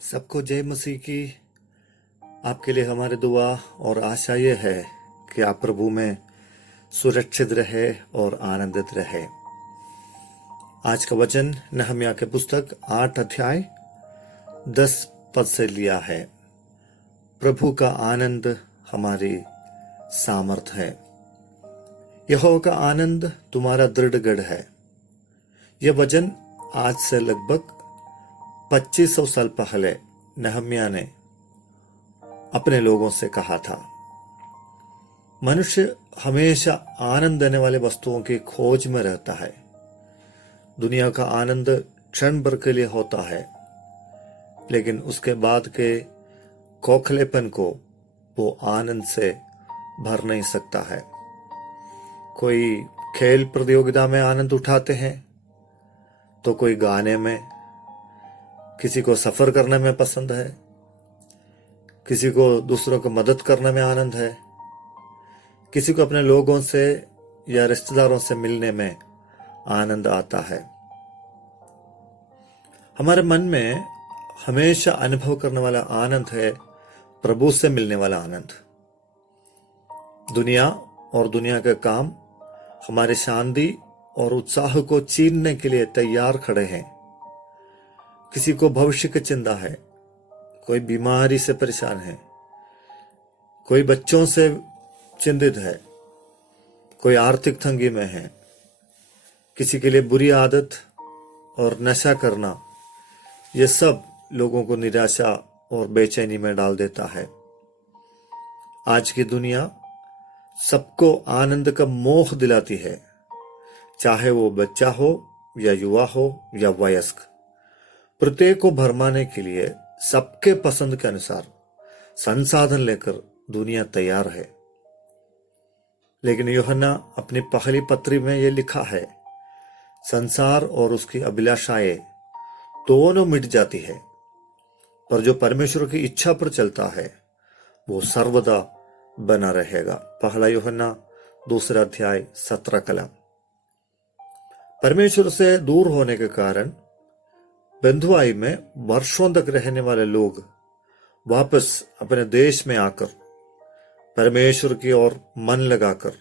सबको जय मसीह की। आपके लिए हमारी दुआ और आशा ये है कि आप प्रभु में सुरक्षित रहे और आनंदित रहे। आज का वचन नहम्याह के पुस्तक 8 अध्याय 10 पद से लिया है। प्रभु का आनंद हमारी सामर्थ है। यहोवा का आनंद तुम्हारा दृढ़ गढ़ है। यह वचन आज से लगभग 2500 साल पहले नहम्याह ने अपने लोगों से कहा था। मनुष्य हमेशा आनंद देने वाले वस्तुओं की खोज में रहता है। दुनिया का आनंद क्षण भर के लिए होता है, लेकिन उसके बाद के खोखलेपन को वो आनंद से भर नहीं सकता है। कोई खेल प्रतियोगिता में आनंद उठाते हैं, तो कोई गाने में, किसी को सफर करने में पसंद है, किसी को दूसरों को मदद करने में आनंद है, किसी को अपने लोगों से या रिश्तेदारों से मिलने में आनंद आता है। हमारे मन में हमेशा अनुभव करने वाला आनंद है प्रभु से मिलने वाला आनंद। दुनिया और दुनिया के काम हमारे शांति और उत्साह को छीनने के लिए तैयार खड़े हैं। किसी को भविष्य की चिंता है, कोई बीमारी से परेशान है, कोई बच्चों से चिंतित है, कोई आर्थिक तंगी में है, किसी के लिए बुरी आदत और नशा करना, ये सब लोगों को निराशा और बेचैनी में डाल देता है। आज की दुनिया सबको आनंद का मोह दिलाती है, चाहे वो बच्चा हो या युवा हो या वयस्क। प्रत्येक को भरमाने के लिए सबके पसंद के अनुसार संसाधन लेकर दुनिया तैयार है। लेकिन यूहन्ना अपनी पहली पत्री में यह लिखा है, संसार और उसकी अभिलाषाएं दोनों मिट जाती है, पर जो परमेश्वर की इच्छा पर चलता है वो सर्वदा बना रहेगा। पहला यूहन्ना 2 अध्याय 17 कलम। परमेश्वर से दूर होने के कारण बंधुआई में वर्षों तक रहने वाले लोग वापस अपने देश में आकर परमेश्वर की ओर मन लगाकर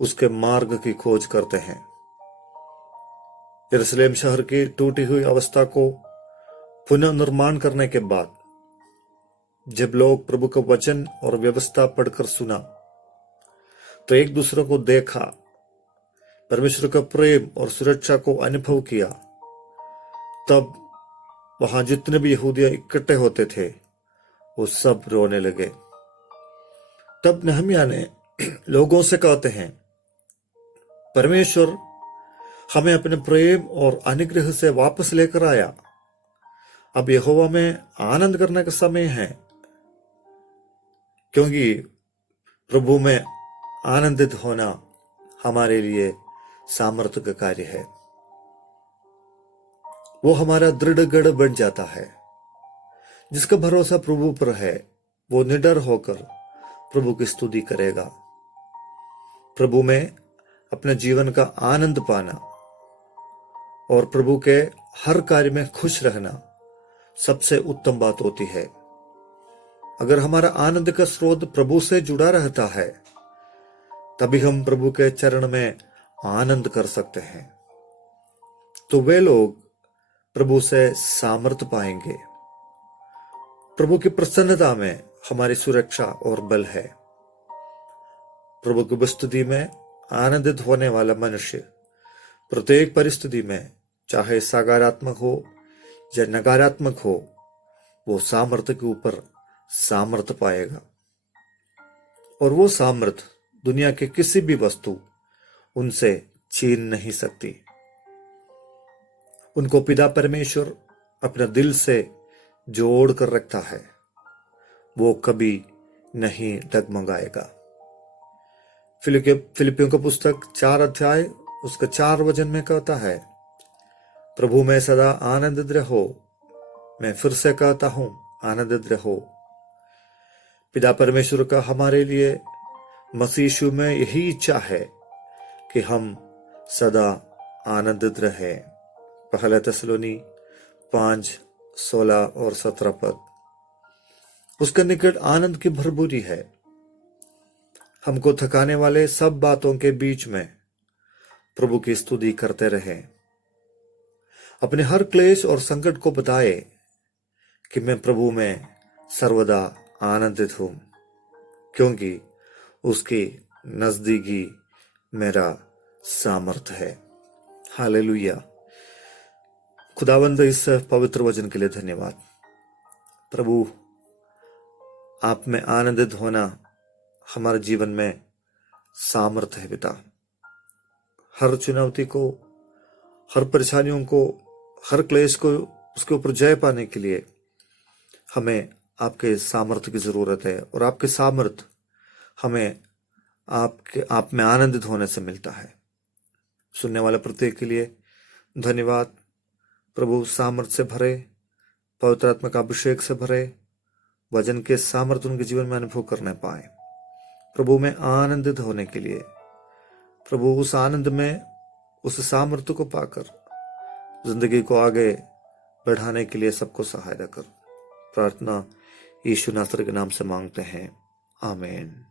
उसके मार्ग की खोज करते हैं। यरूशलेम शहर की टूटी हुई अवस्था को पुनर्निर्माण करने के बाद जब लोग प्रभु का वचन और व्यवस्था पढ़कर सुना, तो एक दूसरे को देखा, परमेश्वर का प्रेम और सुरक्षा को अनुभव किया, तब वहां जितने भी यहूदिया इकट्ठे होते थे वो सब रोने लगे। तब नहम्याह ने लोगों से कहते हैं, परमेश्वर हमें अपने प्रेम और अनुग्रह से वापस लेकर आया। अब यहोवा में आनंद करने का समय है, क्योंकि प्रभु में आनंदित होना हमारे लिए सामर्थ्य का कार्य है। वो हमारा दृढ़ गढ़ बन जाता है। जिसका भरोसा प्रभु पर है वो निडर होकर प्रभु की स्तुति करेगा। प्रभु में अपने जीवन का आनंद पाना और प्रभु के हर कार्य में खुश रहना सबसे उत्तम बात होती है। अगर हमारा आनंद का स्रोत प्रभु से जुड़ा रहता है, तभी हम प्रभु के चरण में आनंद कर सकते हैं। तो वे लोग प्रभु से सामर्थ पाएंगे। प्रभु की प्रसन्नता में हमारी सुरक्षा और बल है। प्रभु की उपस्थिति में आनंदित होने वाला मनुष्य प्रत्येक परिस्थिति में, चाहे सकारात्मक हो या नकारात्मक हो, वो सामर्थ्य के ऊपर सामर्थ्य पाएगा। और वो सामर्थ्य दुनिया के किसी भी वस्तु उनसे छीन नहीं सकती। उनको पिता परमेश्वर अपने दिल से जोड़ कर रखता है, वो कभी नहीं डगमगाएगा। फिलिपियों का पुस्तक 4 अध्याय उसका 4 वचन में कहता है, प्रभु में सदा आनंदित रहो। मैं फिर से कहता हूं, आनंदित रहो। पिता परमेश्वर का हमारे लिए मसीह यीशु में यही इच्छा है कि हम सदा आनंदित रहें। पहला थिस्सलुनी 5 16 और 17 पद। उसके निकट आनंद की भरपूरी है। हमको थकाने वाले सब बातों के बीच में प्रभु की स्तुति करते रहे। अपने हर क्लेश और संकट को बताए कि मैं प्रभु में सर्वदा आनंदित हूं, क्योंकि उसके नजदीकी मेरा सामर्थ है। हालेलुया। खुदावंद, इस पवित्र वचन के लिए धन्यवाद। प्रभु, आप में आनंदित होना हमारे जीवन में सामर्थ है पिता। हर चुनौती को, हर परेशानियों को, हर क्लेश को, उसके ऊपर जय पाने के लिए हमें आपके सामर्थ्य की जरूरत है, और आपके सामर्थ हमें आप में आनंदित होने से मिलता है। सुनने वाले प्रत्येक के लिए धन्यवाद। प्रभु सामर्थ से भरे, पवित्र आत्मा का अभिषेक से भरे, वचन के सामर्थ्य उनके जीवन में अनुभव करने पाए। प्रभु में आनंदित होने के लिए, प्रभु उस आनंद में उस सामर्थ्य को पाकर जिंदगी को आगे बढ़ाने के लिए सबको सहायता कर। प्रार्थना यीशु नासरी के नाम से मांगते हैं, आमीन।